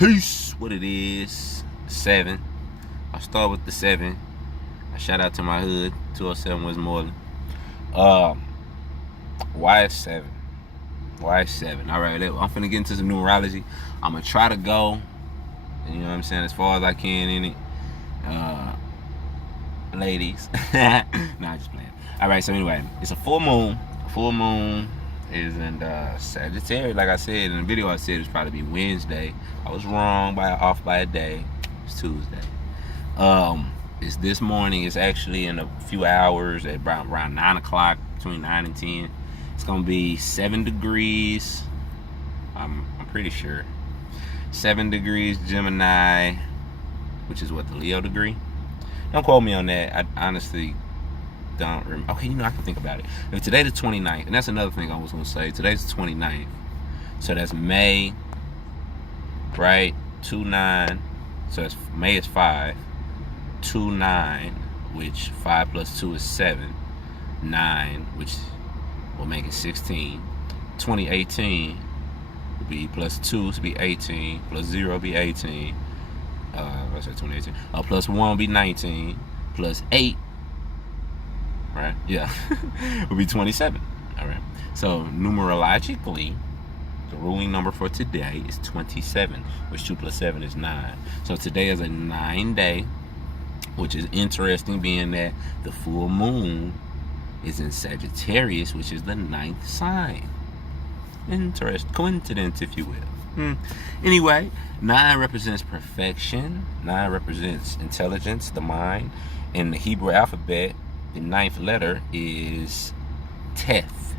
Peace. What it is, 7. I start with the 7. I shout out to my hood, 207 Westmoreland. Why 7? Why 7? All right, I'm finna get into some numerology. I'm gonna try to go, you know what I'm saying, as far as I can in it. Ladies. Nah, just playing. All right, so anyway, it's a full moon. Full moon is in Sagittarius. Like I said in the video, I said it's probably be Wednesday. I was wrong, off by a day. It's Tuesday. It's this morning. It's actually in a few hours at around 9 o'clock, between 9 and 10. It's gonna be 7 degrees. I'm pretty sure 7 degrees Gemini, which is what, the Leo degree. Don't quote me on that. I honestly don't remember. Okay, I can think about it. If today the 29th, and that's another thing I was gonna say. Today's the 29th, so that's May, right? 2-9. So that's May is 5. 2-9, which 5 plus 2 is 7. 9, which will make it 16. 2018 will be plus 2 will be 18. Plus 0 will be 18. I said 2018. Plus 1 will be 19. Plus 8, right? Yeah, will be 27. All right. So numerologically, the ruling number for today is 27, which 2 plus 7 is 9. So today is a 9-day, which is interesting, being that the full moon is in Sagittarius, which is the 9th sign. Interesting coincidence, if you will. Anyway, 9 represents perfection. 9 represents intelligence, the mind. In the Hebrew alphabet, the 9th letter is Teth,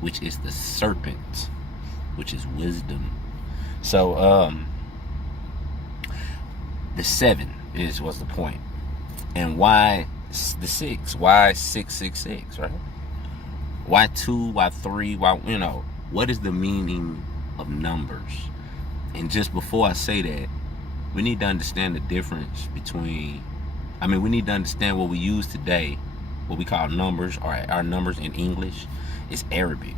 which is the serpent, which is wisdom. So the 7 was the point. And why the 6? Why 666, right? Why 2? Why 3? Why, what is the meaning of numbers? And just before I say that, we need to understand the difference between, we need to understand what we use today, what we call numbers, or our numbers in English, is Arabic.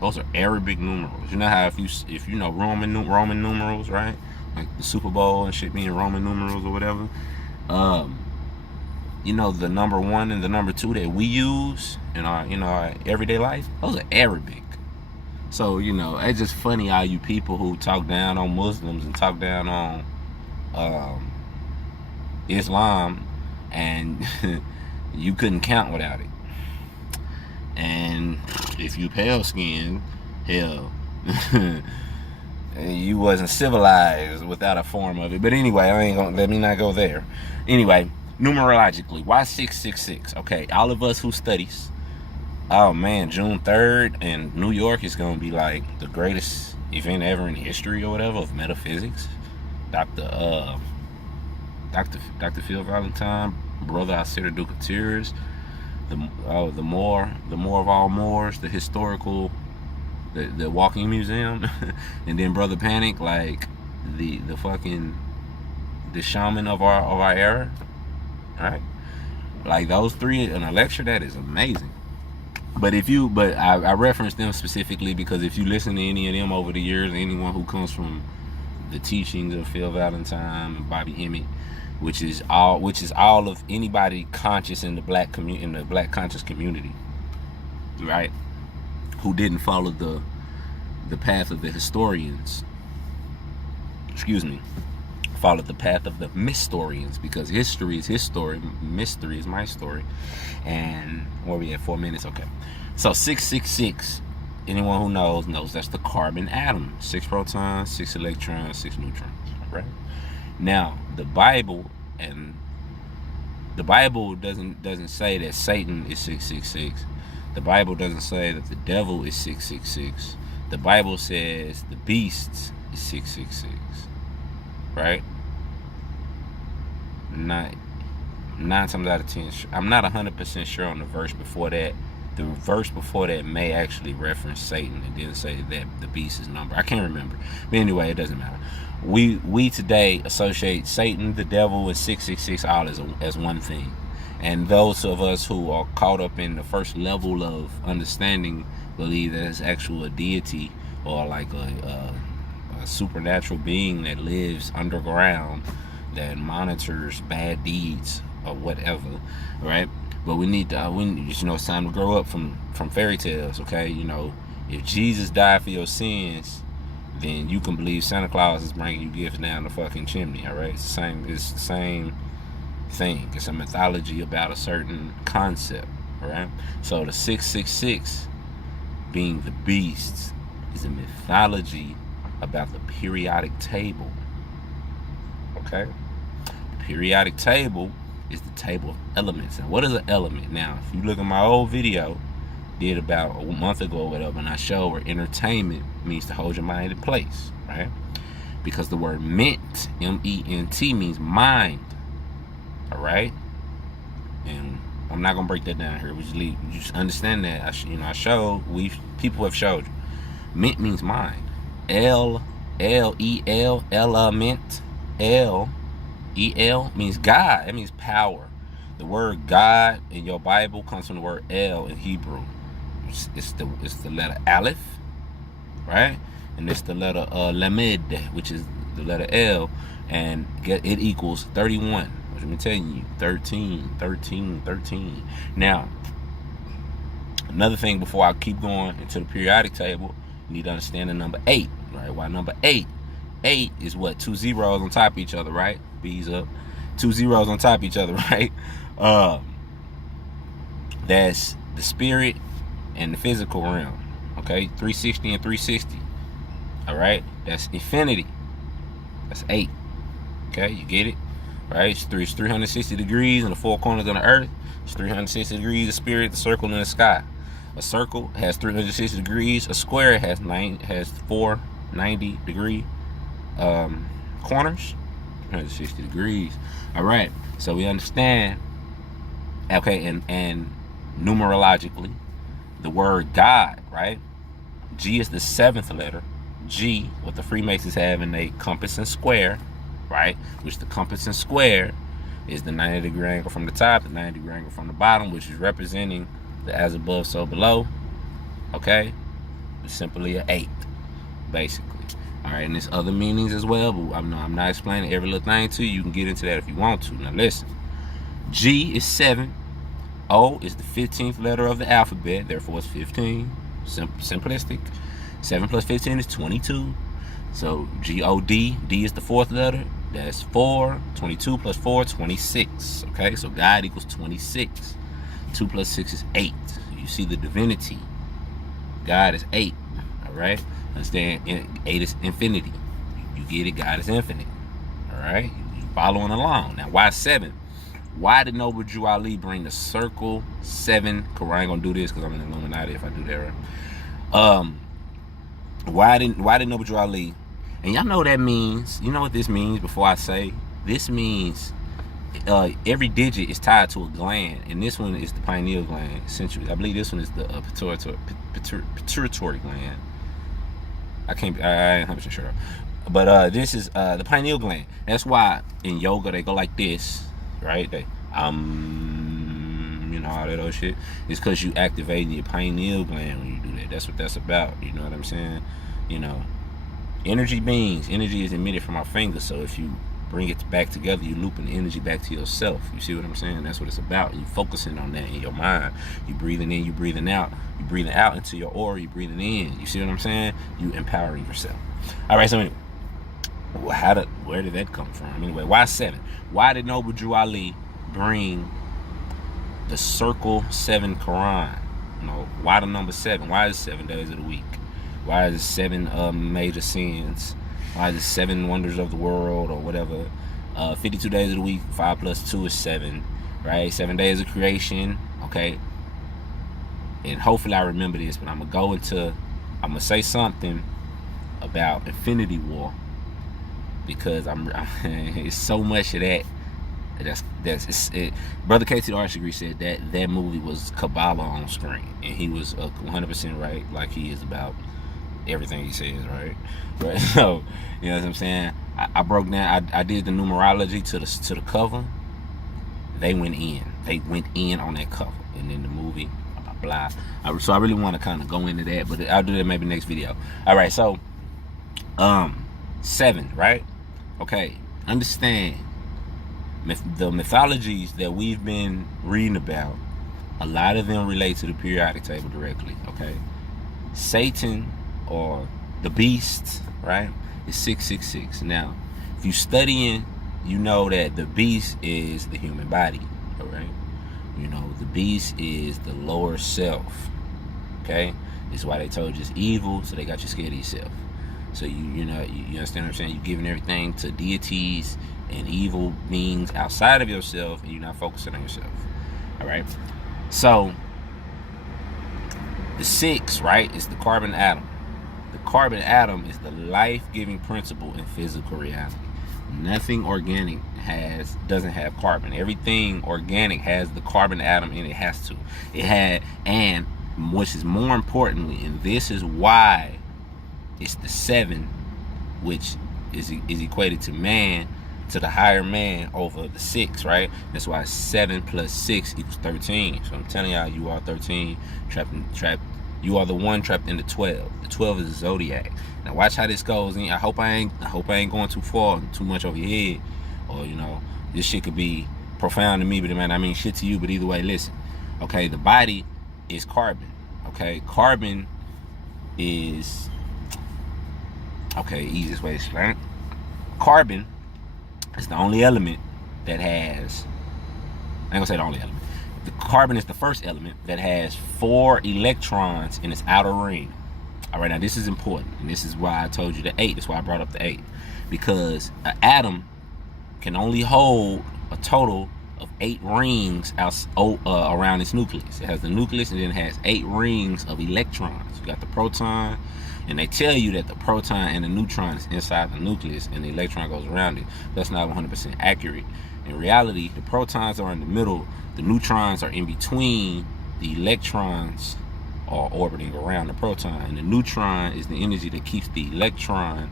Those are Arabic numerals. You know how if you know Roman numerals, right? Like the Super Bowl and shit being Roman numerals or whatever. The number 1 and the number 2 that we use in our everyday life, those are Arabic. So, it's just funny how you people who talk down on Muslims and talk down on Islam, and you couldn't count without it. And if you pale skinned, hell, you wasn't civilized without a form of it. But anyway, let me not go there. Anyway, numerologically, why 666? Okay, all of us who studies, oh man, June 3rd in New York is going to be like the greatest event ever in history or whatever of metaphysics. Dr. Phil Valentine, brother Isaiah Duke of Tears, the more of all Moors, the historical, the walking museum, and then Brother Panic, like the shaman of our era, right? Like those 3 in a lecture, that is amazing. But I reference them specifically because if you listen to any of them over the years, anyone who comes from the teachings of Phil Valentine and Bobby Emmett, which is all of anybody conscious in the black conscious community, right? Who didn't follow the path of the historians. Followed the path of the mystorians, because history is his story, mystery is my story. And where we at? 4 minutes, okay. So 666, anyone who knows that's the carbon atom. 6 protons, 6 electrons, 6 neutrons, right? Now, the Bible doesn't say that Satan is 666. The Bible doesn't say that the devil is 666. The Bible says the beast is 666. Right? 9 times out of 10. I'm not 100% sure on the verse before that. The verse before that may actually reference Satan and didn't say that the beast's number. I can't remember. But anyway, it doesn't matter. We today associate Satan, the devil, and 666 all as one thing. And those of us who are caught up in the first level of understanding believe that it's actual deity, or like a a supernatural being that lives underground, that monitors bad deeds or whatever, right? But we need to, it's time to grow up from fairy tales, okay? If Jesus died for your sins, then you can believe Santa Claus is bringing you gifts down the fucking chimney, all right? It's the same thing. It's a mythology about a certain concept, all right? So the 666 being the beast is a mythology about the periodic table, okay? The periodic table is the table of elements. And what is an element? Now, if you look at my old video, did about a month ago or whatever, and I showed where entertainment means to hold your mind in place, right? Because the word ment, M-E-N-T, means mind, all right? And I'm not gonna break that down here. You just understand that. I showed, people have showed you. Ment means mind. L-E-L, element, L-E-L means God. It means power. The word God in your Bible comes from the word El in Hebrew. It's the letter Aleph, right? And it's the letter Lamed, which is the letter L, and it equals 31. Which I'm telling you, 13. Now, another thing before I keep going into the periodic table, you need to understand the number 8, right? Why number 8? 8 is what? 2 zeros on top of each other, right? B's up. 2 zeros on top of each other, right? That's the spirit and the physical realm, okay? 360 and 360, all right? That's infinity. That's 8, okay? You get it? Right? It's 360 degrees in the four corners of the earth. It's 360 degrees of spirit, the circle in the sky. A circle has 360 degrees. A square has 490 degree corners. 360 degrees. All right. So we understand. Okay, and numerologically, the word God, right? G is the 7th letter. G, what the Freemasons have in a compass and square, right? Which the compass and square is the 90-degree angle from the top, the 90-degree angle from the bottom, which is representing the as above, so below. Okay? It's simply an 8, basically. All right, and there's other meanings as well, but I'm not explaining every little thing to you. You can get into that if you want to. Now listen. G is 7. O is the 15th letter of the alphabet, therefore it's 15. Simplistic. 7 plus 15 is 22. So G-O-D, D is the 4th letter. That's 4. 22 plus 4, 26. Okay, so God equals 26. 2 plus 6 is 8. You see the divinity. God is 8. All right? Understand? 8 is infinity. You get it? God is infinite. All right? You following along. Now, why 7? Why did Noble Drew Ali bring the circle 7? Cause I ain't gonna do this because I'm an Illuminati if I do that, right? Why did Noble Drew Ali? And y'all know what that means. You know what this means before I say? This means every digit is tied to a gland, and this one is the pineal gland. Essentially, I believe this one is the pituitary gland. I ain't 100% sure, but this is the pineal gland. That's why in yoga they go like this, right? They all that other shit. It's because you activating your pineal gland when you do that. That's what that's about. You know what I'm saying? Energy beings. Energy is emitted from our fingers. So if you bring it back together, you looping the energy back to yourself. You see what I'm saying? That's what it's about. You focusing on that in your mind. You breathing in, you breathing out. You breathing out into your aura, you breathing in. You see what I'm saying? You empowering yourself. All right. So anyway, where did that come from? Anyway, why 7? Why did Noble Drew Ali bring the circle 7 Quran? Why the number 7? Why is it 7 days of the week? Why is it 7 major sins? Why is it 7 wonders of the world or whatever? 52 days of the week, 5 plus 2 is 7, right? 7 days of creation, okay? And hopefully I remember this, but I'm going to say something about Infinity War because it's so much of that. Brother KT Archdegree said that movie was Kabbalah on screen, and he was 100% right, like he is about everything he says, right? So, you know what I'm saying? I broke down. I did the numerology to the cover. They went in on that cover, and then the movie, blah blah. So I really want to kind of go into that, but I'll do that maybe next video. All right, so 7, right? Okay, understand the mythologies that we've been reading about, a lot of them relate to the periodic table directly, okay? Satan, or the beast, right, is 666. Now, if you studying, you know that the beast is the human body, all right? You know, the beast is the lower self, okay? This is why they told you it's evil, so they got you scared of yourself. So you know, you understand what I'm saying? You're giving everything to deities and evil beings outside of yourself, and you're not focusing on yourself, all right? So the 6, right, is the carbon atom. The carbon atom is the life-giving principle in physical reality. Nothing organic doesn't have carbon. Everything organic has the carbon atom in it. Has to. It had, and which is more importantly, and this is why it's the 7, which is equated to man, to the higher man over the 6, right? That's why 7 plus 6 equals 13. So I'm telling y'all, you are 13 trapped. You are the one trapped in the 12. The 12 is the zodiac. Now watch how this goes. I hope I ain't going too far, too much over your head, or you know, this shit could be profound to me, but it might not mean shit to you. But either way, listen. Okay, the body is carbon. Okay, carbon is, okay, easiest way to explain it. Carbon is the only element that has, I ain't gonna say the only element. The carbon is the first element that has 4 electrons in its outer ring. All right, now this is important, and this is why I told you the 8. That's why I brought up the 8, because an atom can only hold a total of 8 rings around its nucleus. It has the nucleus, and then it has 8 rings of electrons. You got the proton, and they tell you that the proton and the neutron is inside the nucleus, and the electron goes around it. That's not 100% accurate. In reality, the protons are in the middle, the neutrons are in between, the electrons are orbiting around the proton, and the neutron is the energy that keeps the electron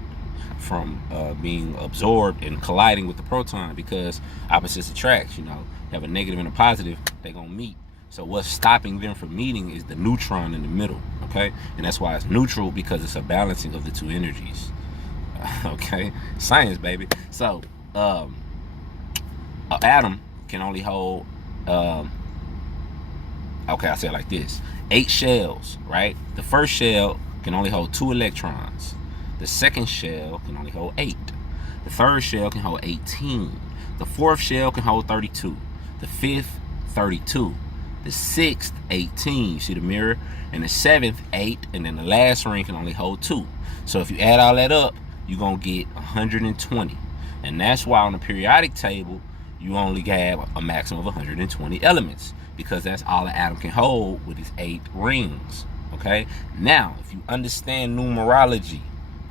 from being absorbed and colliding with the proton, because opposites attract. You know, you have a negative and a positive, they're gonna meet. So what's stopping them from meeting is the neutron in the middle, okay? And that's why it's neutral, because it's a balancing of the two energies. Okay, science, baby. So an atom can only hold, okay, I'll say it like this: 8 shells, right? The first shell can only hold 2 electrons. The second shell can only hold 8. The third shell can hold 18. The fourth shell can hold 32. The fifth, 32. The sixth, 18. You see the mirror? And the seventh, 8. And then the last ring can only hold 2. So if you add all that up, you're going to get 120. And that's why on the periodic table, you only have a maximum of 120 elements, because that's all an atom can hold with its 8 rings. Okay? Now, if you understand numerology,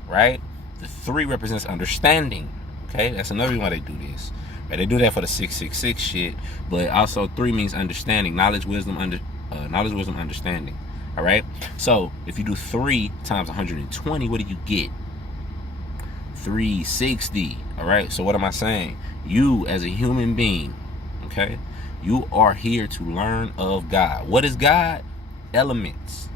right? The 3 represents understanding. Okay? That's another reason why they do this. Right? They do that for the 666 shit, but also 3 means understanding, knowledge, wisdom, understanding. All right? So, if you do 3 times 120, what do you get? 360. All right? So what am I saying? You as a human being, okay? You are here to learn of God. What is God? Elements.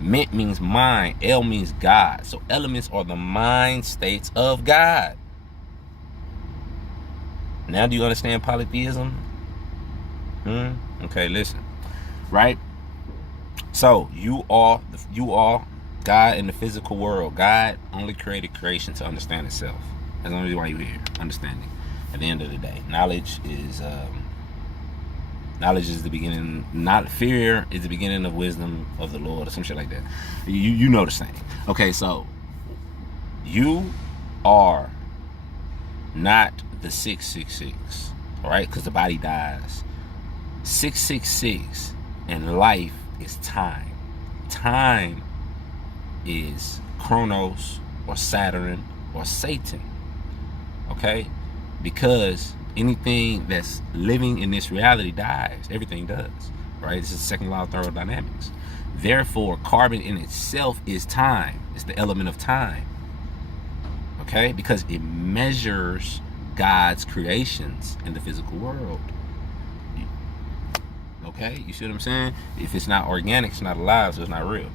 Ment means mind. El means God. So elements are the mind states of God. Now do you understand polytheism? Okay, listen. Right? So you are God in the physical world. God only created creation to understand itself. That's the only reason why you're here. Understanding. At the end of the day, knowledge is the beginning. Not fear is the beginning of wisdom of the Lord, or some shit like that. You know the saying. Okay, so you are not the 666, all right? Because the body dies. 666 and life is time. Time is Chronos or Saturn or Satan, okay? Because anything that's living in this reality dies. Everything does, right? This is the second law of thermodynamics. Therefore, carbon in itself is time. It's the element of time, okay? Because it measures God's creations in the physical world. Okay, you see what I'm saying? If it's not organic, it's not alive, so it's not real.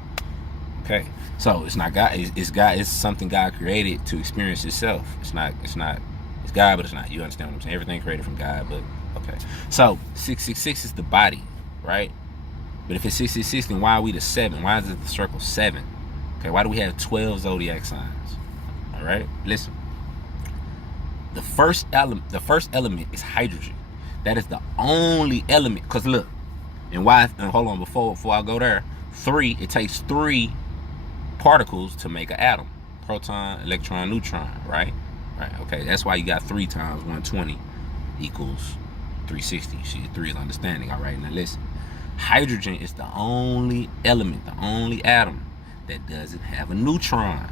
Okay, so it's not God. It's God. It's something God created to experience itself. It's not. It's God, but it's not. You understand what I'm saying? Everything created from God, but okay. So 666 is the body, right? But if it's 666, then why are we the 7? Why is it the circle 7? Okay, why do we have 12 zodiac signs? All right, listen. The first element is hydrogen. That is the only element. Cause look, and why? And hold on, before I go there, 3. It takes 3 particles to make an atom: proton, electron, neutron. Right? Right. Okay. That's why you got 3 times 120 equals 360. See, 3 is understanding. All right. Now listen. Hydrogen is the only element, the only atom that doesn't have a neutron.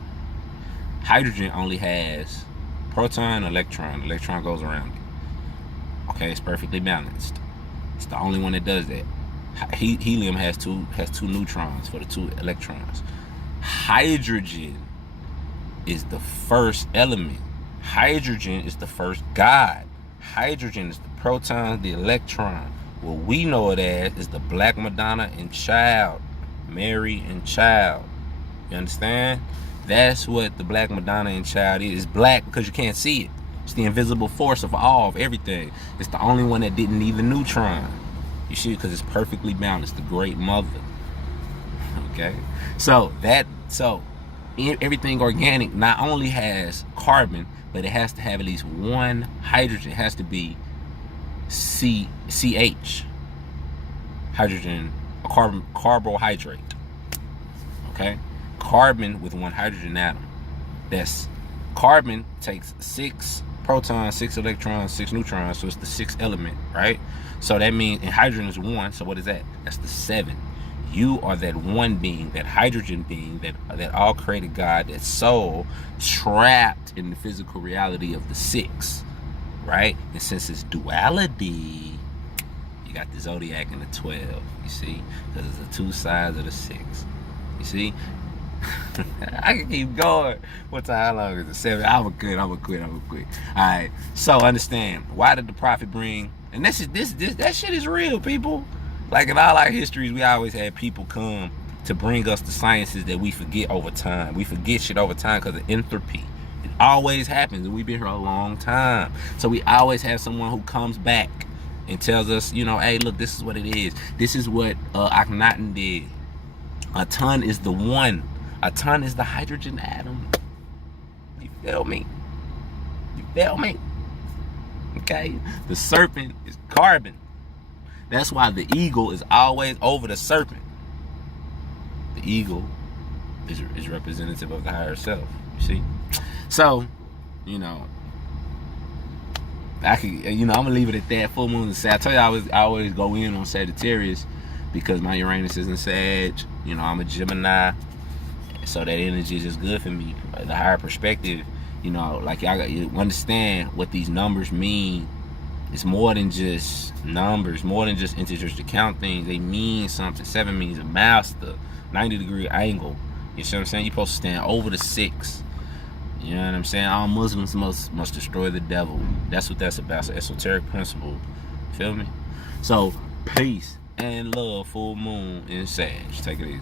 Hydrogen only has proton, electron. Electron goes around it. Okay, it's perfectly balanced. It's the only one that does that. Helium has two neutrons for the 2 electrons. Hydrogen is the first element. Hydrogen is the first God. Hydrogen is the proton, the electron. What we know it as is the Black Madonna and Child, Mary and Child. You understand? That's what the Black Madonna and Child is. It's black because you can't see it. It's the invisible force of all, of everything. It's the only one that didn't need the neutron. You see, because it's perfectly balanced. The Great Mother. Okay? So everything organic not only has carbon, but it has to have at least one hydrogen. It has to be CH, hydrogen, a carbohydrate. Okay, carbon with 1 hydrogen atom. That's carbon takes 6 protons, 6 electrons, 6 neutrons, so it's the 6th element, right? So that means, and hydrogen is 1. So what is that? That's the 7. You are that one being, that hydrogen being, that all created God, that soul trapped in the physical reality of the 6. Right? And since it's duality, you got the zodiac and the 12, you see? Because it's the 2 sides of the 6. You see? I can keep going. What time? How long is it? 7? I'm gonna quit. Alright. So understand, why did the prophet bring, and that shit is real, people. Like in all our histories, we always had people come to bring us the sciences that we forget over time. We forget shit over time because of entropy. It always happens, and we've been here a long time. So we always have someone who comes back and tells us, you know, hey, look, this is what it is. This is what Akhenaten did. A ton is the 1. A ton is the hydrogen atom. You feel me? Okay? The serpent is carbon. That's why the eagle is always over the serpent. The eagle is representative of the higher self. You see? So, you know, I'm gonna leave it at that. Full moon is Sag. I tell you, I always go in on Sagittarius because my Uranus is in Sag. You know, I'm a Gemini, so that energy is just good for me. The higher perspective, you know, like you understand what these numbers mean. It's more than just numbers, more than just integers to count things. They mean something. 7 means a master, 90-degree angle. You see what I'm saying? You're supposed to stand over the 6. You know what I'm saying? All Muslims must destroy the devil. That's what that's about. It's an esoteric principle. Feel me? So, peace and love, full moon in Sag. Take it easy.